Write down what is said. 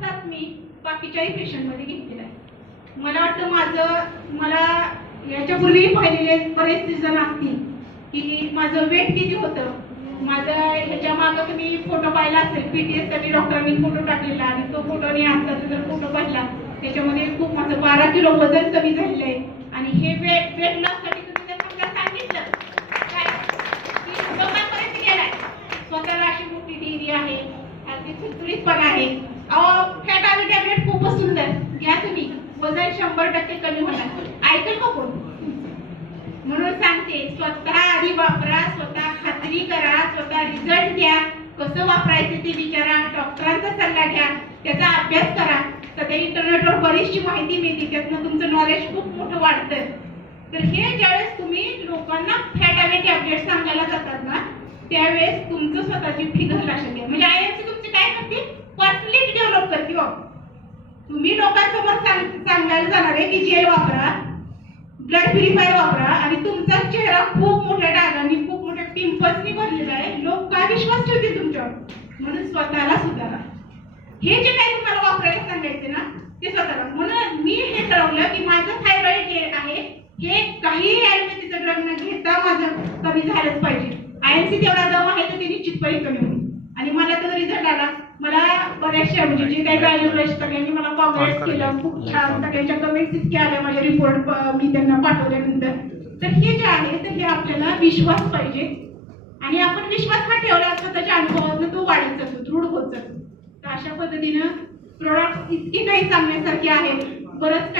त्रास मी बाकीच्याही पेशंटमध्ये घेतलेला आहे. मला वाटतं माझं मला याच्यापूर्वीही पाहिलेले बरेच सीझन असतील की माझं वेट किती होतं. माझं ह्याच्या मागं तुम्ही फोटो पाहिला असेल पी टी साठी डॉक्टरांनी फोटो टाकलेला आणि तो फोटो आणि आत्ताचा जर फोटो पाहिला त्याच्यामध्ये खूप माझं बारा किलो वजन कमी झालेलं आहे. आणि हे वेट वेट लॉससाठी तुम्ही जर समजा सांगितलं काय की लोकांपर्यंत गेलाय. स्वतःला अशी मोठी डिग्री आहे अगदी पण आहे. अहो फॅट टॅबलेट खूपच सुंदर. घ्या तुम्ही. वजन शंभर टक्के कमी होणार. ऐकल का कोण? म्हणून सांगते स्वतः आधी वापरा स्वतः खात्री करा स्वतः रिझल्ट घ्या. कसं वापरायचं ते विचारा डॉक्टरांचा सल्ला घ्या. त्याचा अभ्यास करा. सध्या इंटरनेटवर बरीचशी माहिती मिळते. त्यातनं तुमचं नॉलेज खूप मोठं वाढतं. तर हे ज्यावेळेस तुम्ही लोकांना फॅट आणि टॅबलेट सांगायला जातात ना त्यावेळेस तुमचं स्वतःची फिगर लक्षात घ्या. तुम्ही लोकांसमोर सांग सांगायला जाणार आहे की जेल वापरा ब्लड प्युरिफायर वापरा आणि तुमचा चेहरा खूप मोठ्या डागांनी खूप मोठ्या पिंपल्सनी भरलेला आहे. लोक काय विश्वास ठेवतील तुमच्यावर? म्हणून स्वतःला सुधारा. हे जे काही तुम्हाला वापरायला सांगायचे ना ते स्वतःला. म्हणून मी हे ठरवलं की माझं थायरॉइड जे आहे हे काही ऍलोपॅथीचं ड्रग न घेता माझं कमी झालंच पाहिजे. आयएनसी तेवढा दम आहे तर ते निश्चितपणे कमी होईल. आणि मला तर रिझल्ट आला. बऱ्याचशा म्हणजे जे काही व्हॅल्युएशन सगळ्यांनी मला कॉंग्रेस केलं. खूप छान सगळ्यांच्या कमेंट्स इतके आल्या. माझ्या रिपोर्ट मी त्यांना पाठवल्यानंतर. तर हे जे आहे तर हे आपल्याला विश्वास पाहिजे. आणि आपण विश्वास हा ठेवला स्वतःच्या अनुभवातून तो वाढत जातो दृढ होत जातो. तर अशा पद्धतीनं प्रोडक्ट इतके काही सांगण्यासारखे आहेत. बरंच काही